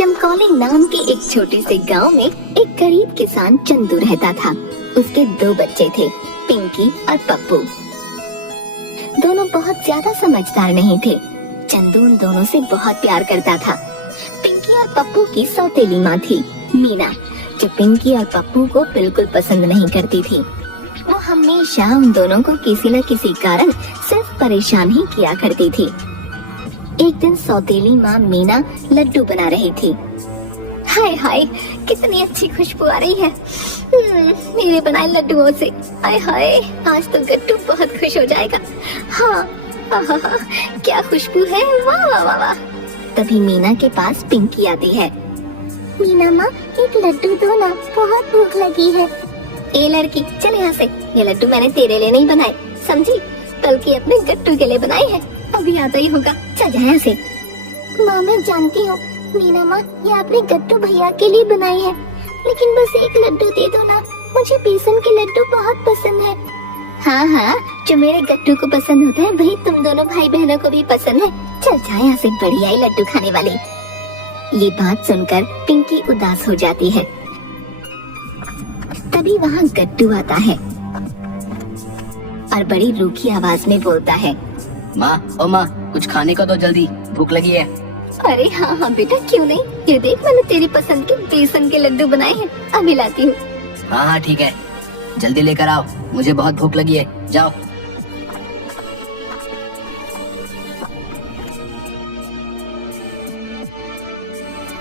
चमकौली नाम के एक छोटे से गांव में एक गरीब किसान चंदू रहता था। उसके 2 बच्चे थे, पिंकी और पप्पू। दोनों बहुत ज्यादा समझदार नहीं थे। चंदू उन दोनों से बहुत प्यार करता था। पिंकी और पप्पू की सौतेली माँ थी मीना, जो पिंकी और पप्पू को बिल्कुल पसंद नहीं करती थी। वो हमेशा उन दोनों को किसी न किसी कारण सिर्फ परेशान ही किया करती थी। एक दिन सौतेली माँ मीना लड्डू बना रही थी। हाय हाय, कितनी अच्छी खुशबू आ रही है मेरे बनाए लड्डुओं से। हाय हाय, आज तो गट्टू बहुत खुश हो जाएगा। हाँ, क्या खुशबू है, वाह वाह वाह वाह। तभी मीना के पास पिंकी आती है। मीना माँ, एक लड्डू दो ना, बहुत भूख लगी है। ए लड़की, चल यहाँ से। ये लड्डू मैंने तेरे लिए नहीं बनाए, समझी, बल्कि अपने गट्टू के लिए बनाए हैं। अभी आता ही होगा, चल जा यहाँ से। माँ मैं जानती हूँ मीना माँ, ये आपने गट्टू भैया के लिए बनाई है, लेकिन बस एक लड्डू दे दो ना, मुझे बेसन के लड्डू बहुत पसंद है। हाँ हाँ, जो मेरे गट्टू को पसंद होता है वही तुम दोनों भाई बहनों को भी पसंद है। चल जा यहाँ से, बढ़िया ही लड्डू खाने वाली। ये बात सुनकर पिंकी उदास हो जाती है। तभी वहाँ गट्टू आता है और बड़ी रूखी आवाज में बोलता है, माँ, ओ माँ, कुछ खाने को दो जल्दी, भूख लगी है। अरे हाँ हाँ बेटा, क्यों नहीं, ये देख मैंने तेरी पसंद के बेसन के लड्डू बनाए हैं, अभी लाती हूँ। हाँ हाँ ठीक है, जल्दी लेकर आओ, मुझे बहुत भूख लगी है, जाओ।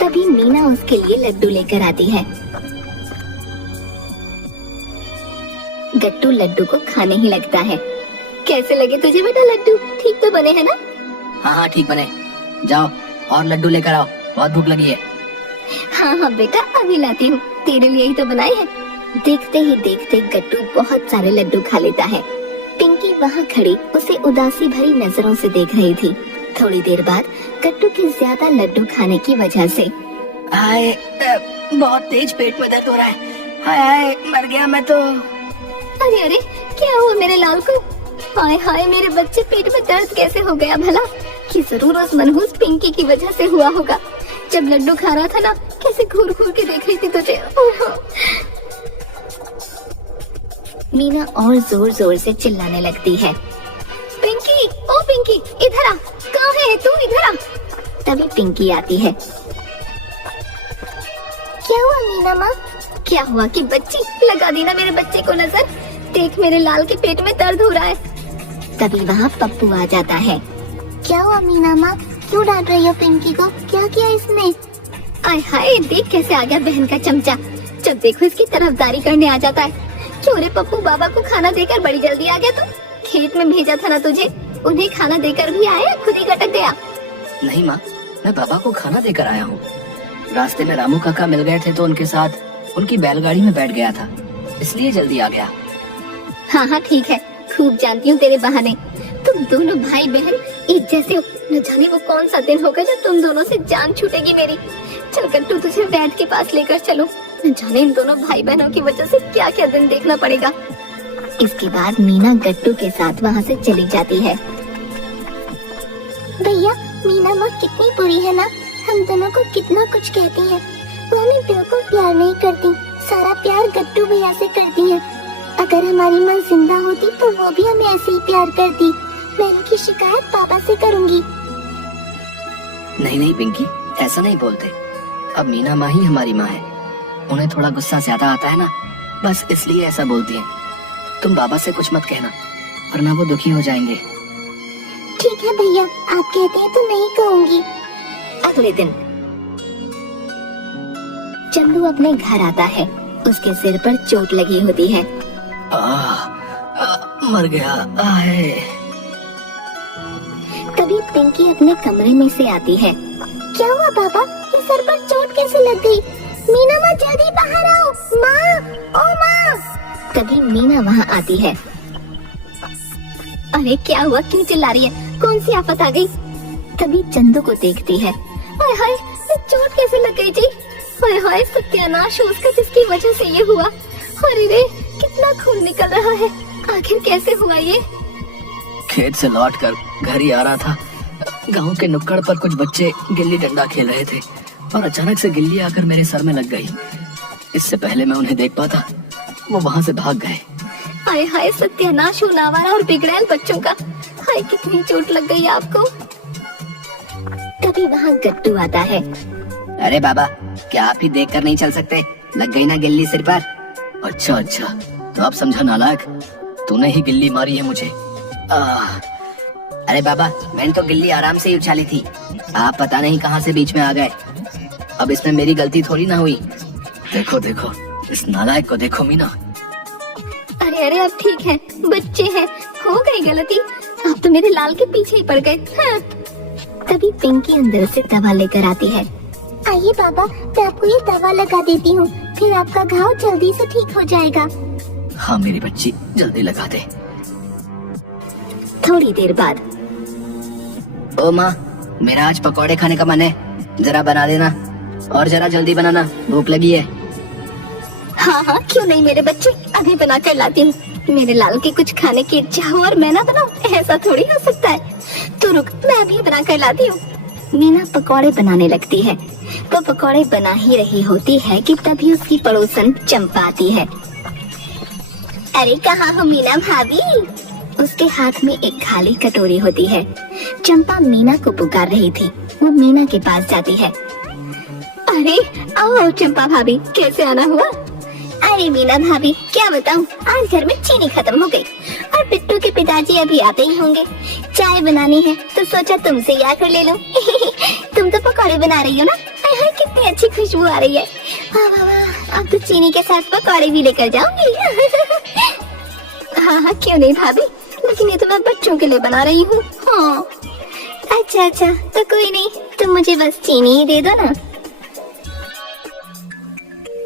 तभी मीना उसके लिए लड्डू लेकर आती है। गट्टू लड्डू को खाने ही लगता है। कैसे लगे तुझे बेटा लड्डू, ठीक तो बने हैं ना? हाँ हाँ ठीक बने, जाओ और लड्डू लेकर आओ, बहुत भूख लगी है। हाँ हाँ बेटा, अभी लाती हूँ, तेरे लिए ही तो बनाए हैं। देखते ही देखते गट्टू बहुत सारे लड्डू खा लेता है। पिंकी वहाँ खड़ी उसे उदासी भरी नजरों से देख रही थी। थोड़ी देर बाद गट्टू के ज्यादा लड्डू खाने की वजह से हाय, बहुत तेज पेट में दर्द हो रहा है। हाय हाय, मर गया मैं तो। अरे अरे, क्या हुआ मेरे लाल को? हाय हाय, मेरे बच्चे, पेट में दर्द कैसे हो गया भला? कि जरूर उस मनहूस पिंकी की वजह से हुआ होगा। जब लड्डू खा रहा था ना, कैसे घूर घूर के देख रही थी तुझे। मीना और जोर जोर से चिल्लाने लगती है, पिंकी, ओ पिंकी, इधर आ, कहाँ है तू, इधर आ। तभी पिंकी आती है। क्या हुआ मीना माँ? क्या हुआ कि बच्ची, लगा दी ना मेरे बच्चे को नजर, देख मेरे लाल के पेट में दर्द हो रहा है। तभी वहाँ पप्पू आ जाता है। क्या हुआ मीना माँ, क्यों डांट रही हो पिंकी को, क्या किया इसने? आय हाय, देख कैसे आ गया बहन का चमचा, जब देखो इसकी तरफदारी करने आ जाता है। क्यों रे पप्पू, बाबा को खाना देकर बड़ी जल्दी आ गया तू? खेत में भेजा था ना तुझे, उन्हें खाना देकर भी आया, खुद ही गटक गया। नहीं माँ, मैं बाबा को खाना देकर आया हूँ। रास्ते में रामू काका मिल गए थे तो उनके साथ उनकी बैलगाड़ी में बैठ गया था, इसलिए जल्दी आ गया। हाँ हाँ ठीक है, खूब जानती हूँ तेरे बहाने। तुम दोनों भाई बहन एक जैसे हो, न जाने वो कौन सा दिन होगा जब तुम दोनों से जान छूटेगी मेरी। चल गट्टू, तुझे वैद्य के पास लेकर चलो, न जाने इन दोनों भाई बहनों की वजह से क्या क्या दिन देखना पड़ेगा। इसके बाद मीना गट्टू के साथ वहाँ से चली जाती है। भैया, मीना माँ कितनी बुरी है ना, हम दोनों को कितना कुछ कहती है। वो हमें बिल्कुल प्यार नहीं करती, सारा प्यार गट्टू भैया से करती है। अगर हमारी माँ जिंदा होती तो वो भी हमें ऐसे ही प्यार करती। मैं इनकी शिकायत पापा से करूँगी। नहीं नहीं पिंकी, ऐसा नहीं बोलते, अब मीना माँ ही हमारी माँ है। उन्हें थोड़ा गुस्सा ज्यादा आता है ना, बस इसलिए ऐसा बोलती है। तुम बाबा से कुछ मत कहना, वरना वो दुखी हो जाएंगे। ठीक है भैया, आप कहते हैं तो नहीं कहूँगी। अगले दिन चंदू अपने घर आता है। उसके सिर पर चोट लगी होती है। मर गया। आहे। तभी पिंकी अपने कमरे में से आती है। क्या हुआ पापा, ये सर पर चोट कैसे लग गई? मीना माँ जल्दी बाहर आओ, माँ, ओ माँ। तभी मीना वहाँ आती है। अरे क्या हुआ, क्यों चिल्ला रही है, कौन सी आफत आ गई? तभी चंदू को देखती है। हाय हाय, चोट कैसे लग गई जी? हाय हाय, सत्यानाश हो उसका जिसकी वजह से ये हुआ। अरे रे, कितना खून निकल रहा है, आखिर कैसे हुआ ये? खेत से लौटकर घर ही आ रहा था। गांव के नुक्कड़ पर कुछ बच्चे गिल्ली डंडा खेल रहे थे। और अचानक से गिल्ली आकर मेरे सर में लग गई। इससे पहले मैं उन्हें देख पाता, वो वहाँ से भाग गए। हाय हाय, सत्यानाश हो नावारा और बिगड़ैल बच्चों का। हाय, कितनी चोट लग गई आपको। तभी वहाँ गट्टू आता है। अरे बाबा, क्या आप ही देख कर नहीं चल सकते? लग गई ना गिल्ली सिर पर। अच्छा अच्छा, तो आप समझा नालायक, तूने ही गिल्ली मारी है मुझे। अरे बाबा, मैंने तो गिल्ली आराम से ही उछाली थी, आप पता नहीं कहाँ से बीच में आ गए। अब इसमें मेरी गलती थोड़ी ना हुई। देखो देखो, इस नालायक को देखो मीना। अरे अरे, अब ठीक है, बच्चे हैं, हो गई गलती। आप तो मेरे लाल के पीछे ही पड़ गए। हाँ। तभी पिंकी अंदर से दवा लेकर आती है। आइए बाबा, मैं आपको ये दवा लगा देती हूँ, फिर आपका घाव जल्दी से ठीक हो जाएगा। हाँ मेरी बच्ची, जल्दी लगा दे। थोड़ी देर बाद, ओ माँ, मेरा आज पकौड़े खाने का मन है, जरा बना देना, और जरा जल्दी बनाना, भूख लगी है। हाँ हाँ, क्यों नहीं मेरे बच्चे, अभी बना कर लाती हूँ। मेरे लाल की कुछ खाने की इच्छा हो और मैं ना बनाऊं, ऐसा थोड़ी हो सकता है। तो रुक, मैं अभी बना कर लाती हूँ। मीना पकौड़े बनाने लगती है। वो पकौड़े बना ही रही होती है कि तभी उसकी पड़ोसन चंपा आती है। अरे कहाँ हो मीना भाभी? उसके हाथ में एक खाली कटोरी होती है। चंपा मीना को पुकार रही थी। वो मीना के पास जाती है। अरे आओ चंपा भाभी, कैसे आना हुआ? अरे मीना भाभी, क्या बताऊं, आज घर में चीनी खत्म हो गई और बिट्टू के पिताजी अभी आते ही होंगे। चाय बनानी है तो सोचा तुमसे ही आकर ले लूं। तुम तो पकौड़े बना रही हो ना? हाय, कितनी अच्छी खुशबू आ रही है। वाह वाह वाह, अब तो चीनी के साथ पकौड़े भी लेकर जाऊंगी। हाँ हाँ, क्यों नहीं भाभी, लेकिन ये तो मैं बच्चों के लिए बना रही हूँ। हाँ अच्छा अच्छा, तो कोई नहीं, तुम मुझे बस चीनी ही दे दो ना।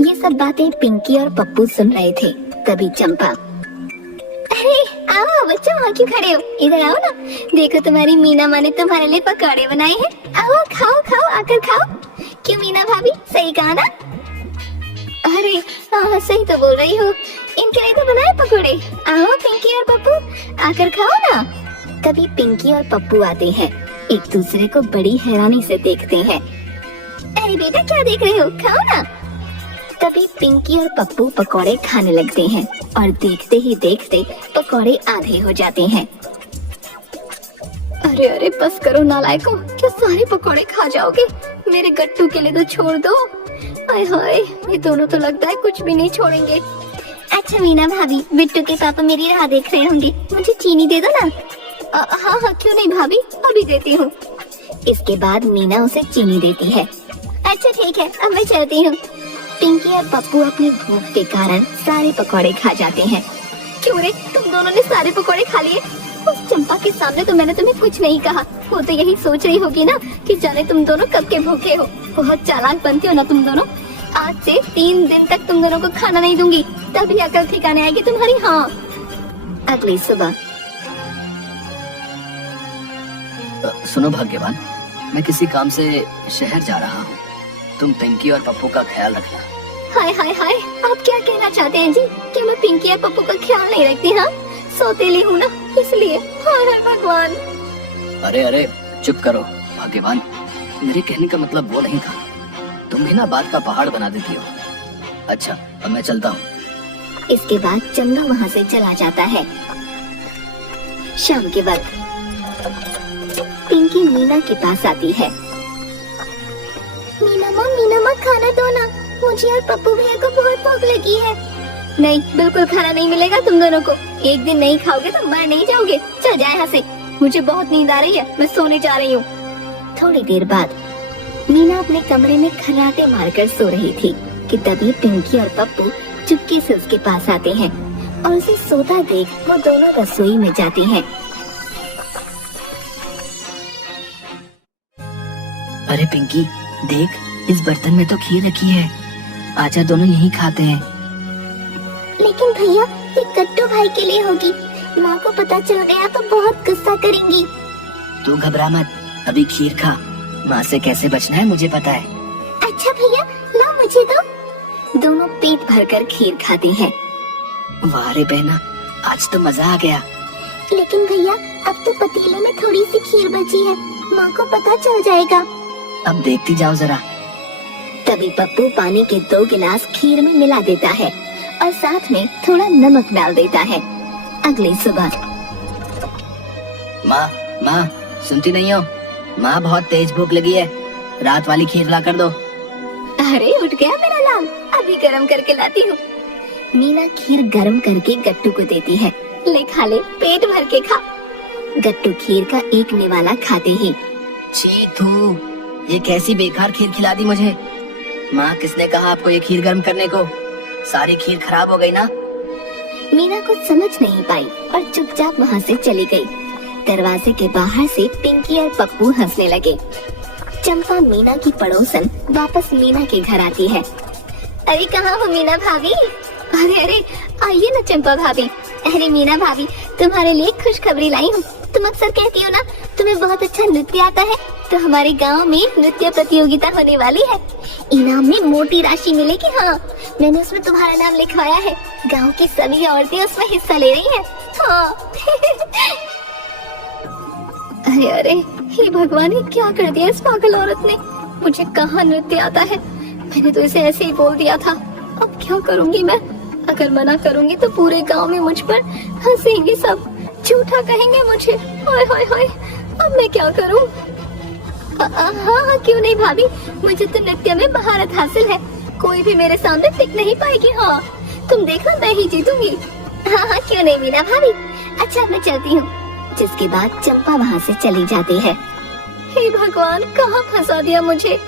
ये सब बातें पिंकी और पप्पू सुन रहे थे। तभी चंपा, अरे आओ बच्चों, वहाँ क्यों खड़े हो, इधर आओ ना, देखो तुम्हारी मीना माँ ने तुम्हारे लिए पकौड़े बनाए हैं। आओ खाओ खाओ, आकर खाओ। क्यों मीना भाभी, सही कहा ना? अरे हाँ, सही तो बोल रही हो, इनके लिए तो बनाए पकौड़े। आओ पिंकी और पप्पू, आकर खाओ ना। तभी पिंकी और पप्पू आते हैं, एक दूसरे को बड़ी हैरानी से देखते हैं। अरे बेटा, क्या देख रहे हो, खाओ ना। तभी पिंकी और पप्पू पकौड़े खाने लगते हैं और देखते ही देखते पकौड़े आधे हो जाते हैं। अरे अरे, बस करो नालायकों, क्या सारे पकौड़े खा जाओगे? मेरे गट्टू के लिए तो छोड़ दो। हाय हाय, ये दोनों तो लगता है कुछ भी नहीं छोड़ेंगे। अच्छा मीना भाभी, बिट्टू के पापा मेरी राह देख रहे होंगे, मुझे चीनी दे दो ना। हाँ हाँ, क्यों नहीं भाभी, अभी देती हूँ। इसके बाद मीना उसे चीनी देती है। अच्छा ठीक है, अब मैं चलती हूँ। पिंकी और पप्पू अपनी भूख के कारण सारे पकौड़े खा जाते हैं। क्यों रे, तुम दोनों ने सारे पकौड़े खा लिए? उस चंपा के सामने तो मैंने तुम्हें कुछ नहीं कहा। वो तो यही सोच रही होगी ना कि जाने तुम दोनों कब के भूखे हो। बहुत चालाक बनते हो ना तुम दोनों। आज से 3 दिन तक तुम दोनों को खाना नहीं दूंगी, तभी अकल ठिकाने आएगी तुम्हारी। हाँ। अगली सुबह, सुनो भाग्यवान, मैं किसी काम से शहर जा रहा हूँ, तुम पिंकी और पप्पू का ख्याल रखना। हाय हाय हाय, आप क्या कहना चाहते हैं जी? क्या मैं पिंकी और पप्पू का ख्याल नहीं रखती? हाँ, सौतेली हूँ ना, इसलिए। हाय हाय भगवान। अरे अरे, चुप करो भाग्यवान, मेरे कहने का मतलब वो नहीं था। तुम भी ना बात का पहाड़ बना देती हो। अच्छा, अब मैं चलता हूँ। इसके बाद चंदा वहाँ से चला जाता है। शाम के वक्त पिंकी मीना के पास आती है। मीना माँ खाना दो ना, मुझे और पप्पू भैया को बहुत भूख लगी है। नहीं, बिल्कुल खाना नहीं मिलेगा तुम दोनों को। एक दिन नहीं खाओगे तो मर नहीं जाओगे। चल जाए यहाँ से, मुझे बहुत नींद आ रही है, मैं सोने जा रही हूँ। थोड़ी देर बाद मीना अपने कमरे में खर्राटे मारकर सो रही थी कि तभी पिंकी और पप्पू चुपके से उसके पास आते हैं और उसे सोता देख वो दोनों रसोई में जाती हैं। अरे पिंकी, देख, इस बर्तन में तो खीर रखी है, आजा दोनों यहीं खाते हैं। लेकिन भैया, ये गट्टू भाई के लिए होगी, माँ को पता चल गया तो बहुत गुस्सा करेंगी। तू घबरा मत, अभी खीर खा, माँ से कैसे बचना है मुझे पता है। अच्छा भैया, ला मुझे दो। दोनों पेट भरकर खीर खाते हैं। वाह रे बहना, आज तो मजा आ गया। लेकिन भैया, अब तो पतीले में थोड़ी सी खीर बची है, माँ को पता चल जाएगा। अब देखती जाओ जरा, तभी पप्पू पानी के 2 गिलास खीर में मिला देता है और साथ में थोड़ा नमक डाल देता है। अगली सुबह माँ माँ सुनती नहीं हो? माँ बहुत तेज भूख लगी है, रात वाली खीर ला कर दो। अरे उठ गया मेरा लाल, अभी गरम करके लाती हूँ। मीना खीर गरम करके गट्टू को देती है। ले खा ले, पेट भर के खा। गट्टू खीर का एक निवाला खाते ही छी थू, ये कैसी बेकार खीर खिला दी मुझे। माँ किसने कहा आपको ये खीर गर्म करने को? सारी खीर खराब हो गई ना। मीना कुछ समझ नहीं पाई और चुपचाप वहाँ से चली गई। दरवाजे के बाहर से पिंकी और पप्पू हंसने लगे। चंपा मीना की पड़ोसन वापस मीना के घर आती है। अरे कहाँ हो मीना भाभी? अरे अरे आइए ना चंपा भाभी। अरे मीना भाभी, तुम्हारे लिए खुशखबरी लाई हूँ। तुम अक्सर कहती हो ना तुम्हें बहुत अच्छा नृत्य आता है, तो हमारे गांव में नृत्य प्रतियोगिता होने वाली है। इनाम में मोटी राशि मिलेगी। हाँ, मैंने उसमें तुम्हारा नाम लिखवाया है। गांव की सभी औरतें उसमें हिस्सा ले रही हैं। हाँ। अरे अरे हे भगवान, ये क्या कर दिया इस पागल औरत ने? मुझे कहाँ नृत्य आता है? मैंने तो इसे ऐसे ही बोल दिया था। अब क्या करूंगी मैं? अगर मना करूंगी तो पूरे गांव में मुझ पर हंसेंगे, सब झूठा कहेंगे मुझे। हाय हाय हाय, अब मैं क्या करूं? हाँ, क्यों नहीं भाभी, मुझे तो नृत्य में महारत हासिल है। कोई भी मेरे सामने टिक नहीं पाएगी। हाँ, तुम देखो मैं ही जीतूंगी। हाँ, क्यों नहीं मीना भाभी। अच्छा मैं चलती हूँ। जिसके बाद चंपा वहाँ से चली जाती है। हे भगवान, कहाँ फंसा दिया मुझे।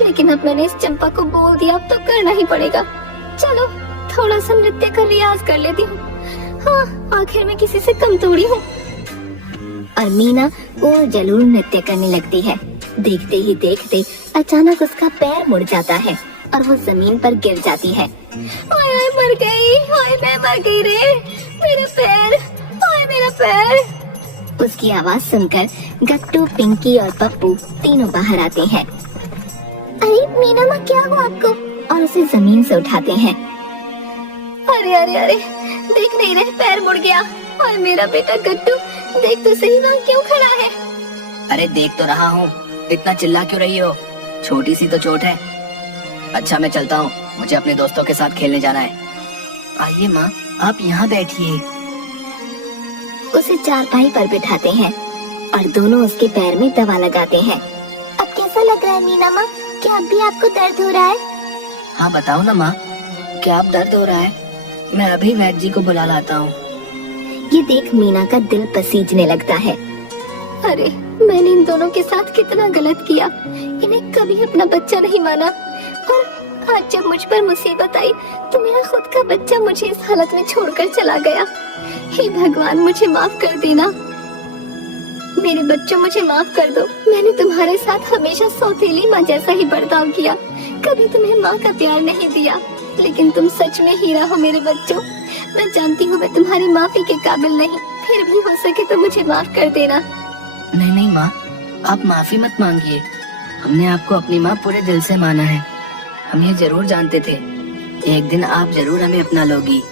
लेकिन अब मैंने इस चंपा को बोल दिया, अब तो करना ही पड़ेगा। चलो थोड़ा सा नृत्य का रियाज कर लेती हूँ। हाँ, आखिर मैं किसी से कम थोड़ी हूँ। और मीना और जरूर नृत्य करने लगती है। देखते ही देखते अचानक उसका पैर मुड़ जाता है और वो जमीन पर गिर जाती है। ओए ओए, मर गई। ओए मैं मर गई रे, मेरा पैर। ओए मेरा पैर। उसकी आवाज सुनकर गट्टू, पिंकी और पप्पू तीनों बाहर आते हैं। अरे मीना माँ, क्या हुआ आपको? और उसे जमीन से उठाते हैं। अरे अरे अरे, देख नहीं रहे, पैर मुड़ गया। और मेरा बेटा गट्टू, देख तो सही वहाँ क्यों खड़ा है? अरे देख तो रहा हूँ, इतना चिल्ला क्यों रही हो? छोटी सी तो चोट है। अच्छा मैं चलता हूँ, मुझे अपने दोस्तों के साथ खेलने जाना है। आइए माँ, आप यहाँ बैठिए। उसे चारपाई पर बिठाते हैं और दोनों उसके पैर में दवा लगाते हैं। अब कैसा लग रहा है मीना माँ? क्या अब भी आपको दर्द हो रहा है? हाँ बताओ ना माँ, क्या अब दर्द हो रहा है? मैं अभी वैद्य जी को बुला लाता हूँ। ये देख मीना का दिल पसीजने लगता है। अरे मैंने इन दोनों के साथ कितना गलत किया। इन्हें कभी अपना बच्चा नहीं माना, और आज जब मुझ पर मुसीबत आई तो मेरा खुद का बच्चा मुझे इस हालत में छोड़कर चला गया। हे भगवान, मुझे माफ कर देना। मेरे बच्चों, मुझे माफ कर दो। मैंने तुम्हारे साथ हमेशा सौतेली माँ जैसा ही बर्ताव किया, कभी तुम्हें माँ का प्यार नहीं दिया। लेकिन तुम सच में हीरा हो मेरे बच्चों। मैं जानती हूँ मैं तुम्हारी माफी के काबिल नहीं, फिर भी हो सके तो मुझे माफ कर देना। नहीं नहीं माँ, आप माफी मत मांगिए। हमने आपको अपनी माँ पूरे दिल से माना है। हम ये जरूर जानते थे एक दिन आप जरूर हमें अपना लोगी।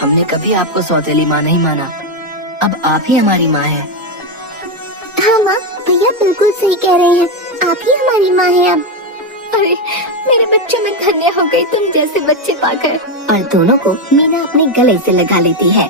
हमने कभी आपको सौतेली माँ नहीं माना। अब आप ही हमारी माँ है। हाँ माँ, भैया बिल्कुल सही कह रहे हैं, आप ही हमारी माँ है अब। अरे मेरे बच्चों में धन्य हो गई तुम जैसे बच्चे पाकर। और दोनों को मीना अपने गले से लगा लेती है।